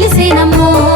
ele sem namoro.